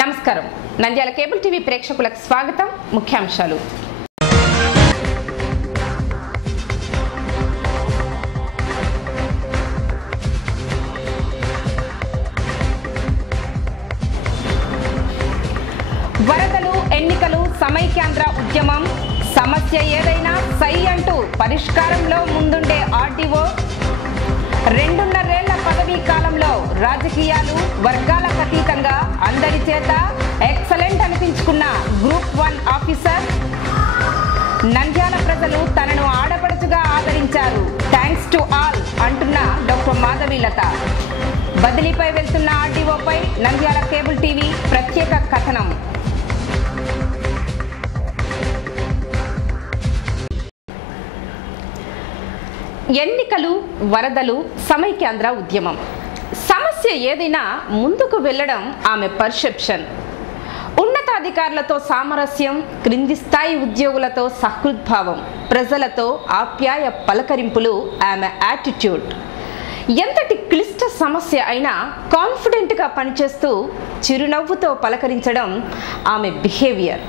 నమస్కారం. Nandyal cable TV ప్రేక్షకులకు స్వాగతం. ముఖ్యాంశాలు. వరదలు, ఎన్నికలు, సమైక్యాంధ్ర ఉద్యమం, సమస్య ఏదైనా సై అంటూ పరిష్కారంలో ముందుండే ఆర్డీఓ, 2.5 ఏళ్ల పదవీ కాలంలో రాజకీయాలు, వర్గాలకు అతీతంగా అందరి చేత ఎక్సలెంట్ అనిపించుకున్న గ్రూప్ 1 ఆఫీసర్, నంద్యాల ప్రజలు తనను ఆడపడుచుగా ఆదరించారు, థ్యాంక్స్ టు ఆల్ అంటున్న డాక్టర్ మాధవీలత. బదిలీపై వెళ్తున్న ఆర్డీఓపై నంద్యాల కేబుల్ టీవీ ప్రత్యేక కథనం. ఎన్నికలు, వరదలు, సమైక్యాంధ్ర ఉద్యమం, సమస్య ఏదైనా ముందుకు వెళ్ళడం ఆమె పర్సెప్షన్. ఉన్నతాధికారులతో సామరస్యం, క్రింది స్థాయి ఉద్యోగులతో సహృద్భావం, ప్రజలతో ఆప్యాయ పలకరింపులు ఆమె యాటిట్యూడ్. ఎంతటి క్లిష్ట సమస్య అయినా కాన్ఫిడెంట్గా పనిచేస్తూ చిరునవ్వుతో పలకరించడం ఆమె behaviour.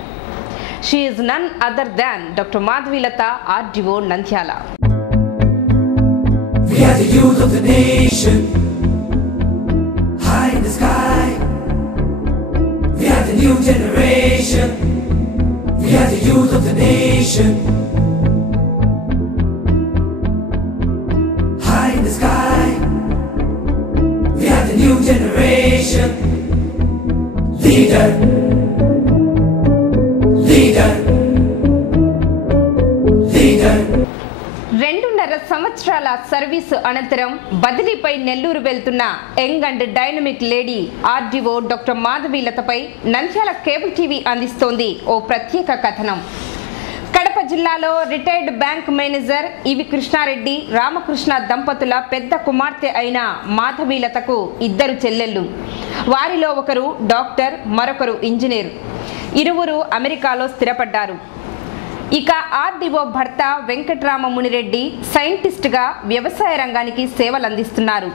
She is none other than doctor Madhavilatha, RDO, Nandyal. We are the youth of the nation, high in the sky. We are the new generation. We are the youth of the nation, high in the sky. We are the new generation. Leader, leader, leader. 2.5 సంవత్సరాల service అనంతరం బదిలీపై నెల్లూరు వెళ్తున్న young and dynamic lady RDO doctor మాధవీలతపై Nandyal cable TV అందిస్తోంది ఓ ప్రత్యేక కథనం. కడప జిల్లాలో రిటైర్డ్ బ్యాంక్ మేనేజర్ ఇవి కృష్ణారెడ్డి, రామకృష్ణ దంపతుల పెద్ద కుమార్తె అయిన మాధవీలతకు 2 చెల్లెళ్ళు. వారిలో ఒకరు డాక్టర్, మరొకరు ఇంజనీర్. ఇరువురు అమెరికాలో స్థిరపడ్డారు. ఇక ఆర్డీఓ భర్త వెంకట్రామ మునిరెడ్డి సైంటిస్ట్గా వ్యవసాయ రంగానికి సేవలు అందిస్తున్నారు.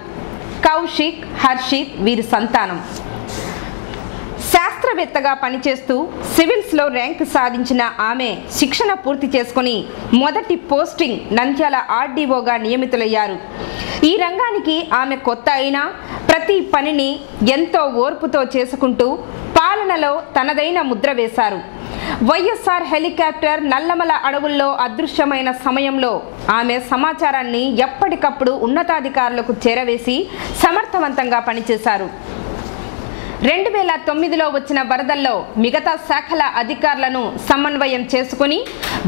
కౌశిక్, హర్షిత్ వీరి సంతానం. శాస్త్రవేత్తగా పనిచేస్తూ సివిల్స్లో ర్యాంకు సాధించిన ఆమె శిక్షణ పూర్తి చేసుకుని మొదటి పోస్టింగ్ నంద్యాల ఆర్డీఓగా నియమితులయ్యారు. ఈ రంగానికి ఆమె కొత్త అయినా ప్రతి పనిని ఎంతో ఓర్పుతో చేసుకుంటూ పాలనలో తనదైన ముద్ర వేశారు. వైఎస్ఆర్ హెలికాప్టర్ నల్లమల అడవుల్లో అదృశ్యమైన సమయంలో ఆమె సమాచారాన్ని ఎప్పటికప్పుడు ఉన్నతాధికారులకు చేరవేసి సమర్థవంతంగా పనిచేశారు. 2009లో వచ్చిన వరదల్లో మిగతా శాఖల అధికారులను సమన్వయం చేసుకుని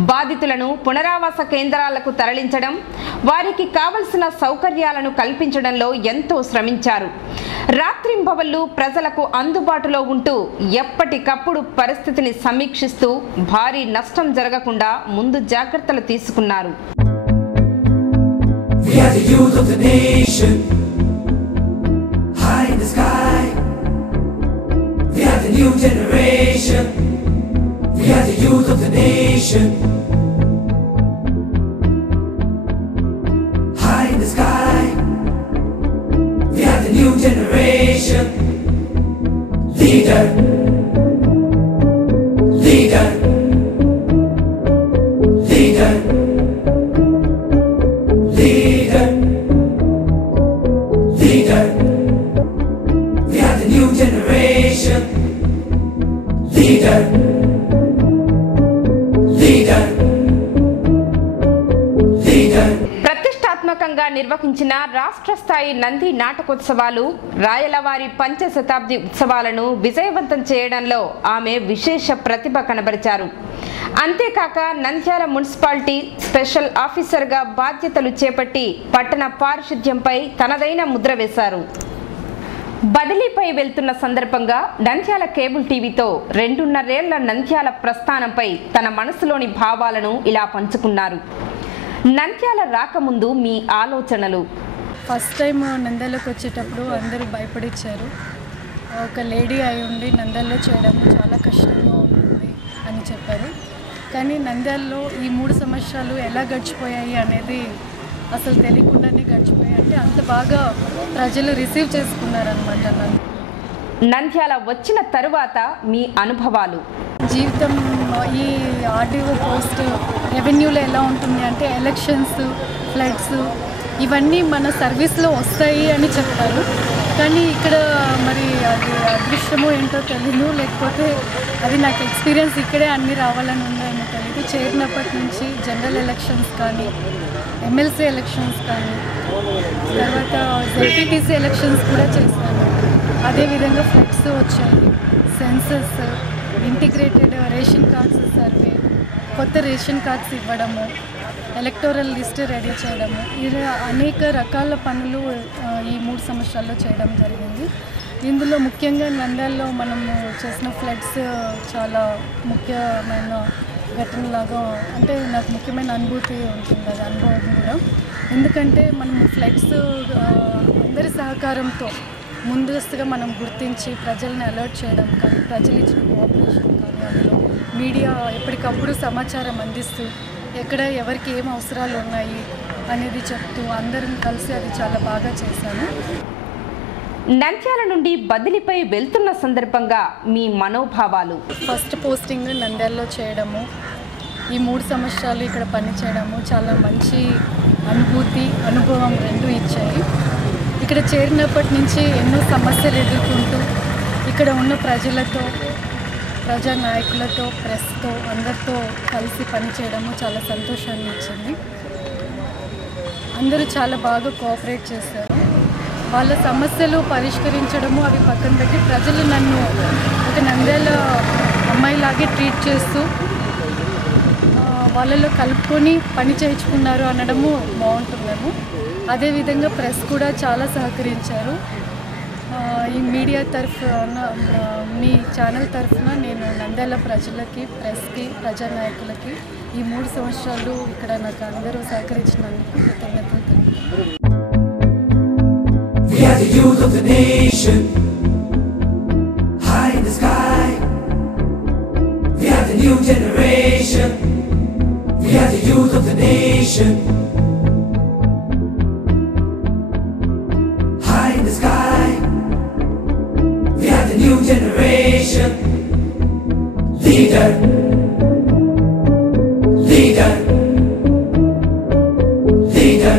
బాధితులను పునరావాస కేంద్రాలకు తరలించడం, వారికి కావలసిన సౌకర్యాలను కల్పించడంలో ఎంతో శ్రమించారు. రాత్రింబవళ్లు ప్రజలకు అందుబాటులో ఉంటూ ఎప్పటికప్పుడు పరిస్థితిని సమీక్షిస్తూ భారీ నష్టం జరగకుండా ముందు జాగ్రత్తలు తీసుకున్నారు. We are the youth of the nation, high in the sky. We are the new generation. We are the youth of the nation, high in the sky. We are the new generation. Leader, leader, leader, leader, leader. We are the new generation. Leader, leader, leader. ప్రతిష్టాత్మకంగా నిర్వహించిన రాష్ట్ర స్థాయి నంది నాటకోత్సవాలు, రాయలవారి పంచశతాబ్ది ఉత్సవాలను విజయవంతం చేయడంలో ఆమె విశేష ప్రతిభ కనబరిచారు. అంతేకాక నంద్యాల మున్సిపాలిటీ స్పెషల్ ఆఫీసర్గా బాధ్యతలు చేపట్టి పట్టణ పారిశుద్ధ్యంపై తనదైన ముద్ర వేశారు. బదిలీపై వెళ్తున్న సందర్భంగా నంద్యాల కేబుల్ టీవీతో 2.5 ఏళ్ల నంద్యాల ప్రస్థానంపై తన మనసులోని భావాలను ఇలా పంచుకున్నారు. నంద్యాల రాకముందు మీ ఆలోచనలు. ఫస్ట్ టైం నంద్యాలకు వచ్చేటప్పుడు అందరూ భయపడిచ్చారు. ఒక లేడీ అయి ఉండి నంద్యాలలో చేయడం చాలా కష్టంగా ఉంటుంది అని చెప్పారు. కానీ నంద్యాలలో ఈ 3 సంవత్సరాలు ఎలా గడిచిపోయాయి అనేది అసలు తెలియకుండానే గడిచిపోయాయి. అంటే అంత బాగా ప్రజలు రిసీవ్ చేసుకున్నారనమాట నన్ను. నంద్యాల వచ్చిన తరువాత మీ అనుభవాలు. జీవితం ఈ ఆర్డీఓ పోస్ట్ రెవెన్యూలో ఎలా ఉంటుంది అంటే ఎలక్షన్స్, ఫ్లడ్స్ ఇవన్నీ మన సర్వీస్లో వస్తాయి అని చెప్తారు. కానీ ఇక్కడ మరి అది అదృష్టమో ఏంటో తెలీదు, లేకపోతే అది నాకు ఎక్స్పీరియన్స్ ఇక్కడే అన్నీ రావాలని ఉందేమో తెలీదు. చేరినప్పటి నుంచి జనరల్ ఎలక్షన్స్ కానీ, ఎమ్మెల్సీ ఎలక్షన్స్ కానీ, తర్వాత జెడ్పీటీసీ ఎలక్షన్స్ కూడా చేశాను. అదేవిధంగా ఫ్లెక్స్ వచ్చాయి, census, integrated ration cards survey, కొత్త రేషన్ కార్డ్స్ ఇవ్వడము, ఎలక్టోరల్ లిస్ట్ రెడీ చేయడము, ఇలా అనేక రకాల పనులు ఈ 3 సంవత్సరాల్లో చేయడం జరిగింది. ఇందులో ముఖ్యంగా నంద్యాలలో మనము చేసిన ఫ్లడ్స్ చాలా ముఖ్యమైన ఘటనలాగా, అంటే నాకు ముఖ్యమైన అనుభూతి ఉంటుంది, అది అనుభవం కూడా. ఎందుకంటే మనం ఫ్లడ్స్ అందరి సహకారంతో ముందస్తుగా మనం గుర్తించి ప్రజల్ని అలర్ట్ చేయడం కానీ, ప్రజలు ఇచ్చిన కోఆపరేషన్ కానీ, అందులో మీడియా ఎప్పటికప్పుడు సమాచారం అందిస్తూ ఎక్కడ ఎవరికి ఏం అవసరాలు ఉన్నాయి అనేది చెప్తూ అందరం కలిసి అది చాలా బాగా చేశాను. నంద్యాల నుండి బదిలీపై వెళ్తున్న సందర్భంగా మీ మనోభావాలు. ఫస్ట్ పోస్టింగ్ నంద్యాలలో చేయడము, ఈ 3 సంవత్సరాలు ఇక్కడ పనిచేయడము చాలా మంచి అనుభవం 2 ఇచ్చాయి. ఇక్కడ చేరినప్పటి నుంచి ఎన్నో సమస్యలు ఎదుర్కొంటూ ఇక్కడ ఉన్న ప్రజలతో, ప్రజా నాయకులతో, ప్రెస్తో అందరితో కలిసి పనిచేయడము చాలా సంతోషాన్ని ఇచ్చింది. అందరూ చాలా బాగా కోఆపరేట్ చేశారు. వాళ్ళ సమస్యలు పరిష్కరించడము అవి పక్కన పెట్టి ప్రజలు నన్ను ఒక నంద్యాల అమ్మాయిలాగే ట్రీట్ చేస్తూ వాళ్ళలో కలుపుకొని పని చేయించుకున్నారు అనడము బాగుంటుందేమో. అదేవిధంగా ప్రెస్ కూడా చాలా సహకరించారు. ఈ మీడియా తరఫున, మీ ఛానల్ తరఫున నేను నంద్యాల ప్రజలకి, ప్రెస్కి, ప్రజానాయకులకి ఈ 3 సంవత్సరాలు ఇక్కడ నాకు అందరూ సహకరించినందుకు కృతజ్ఞతలు తెలుపుతున్నాను. We are the youth of the nation, high in the sky. We are the new generation. We are the youth of the nation, high in the sky. We are the new generation. Leader, leader, leader.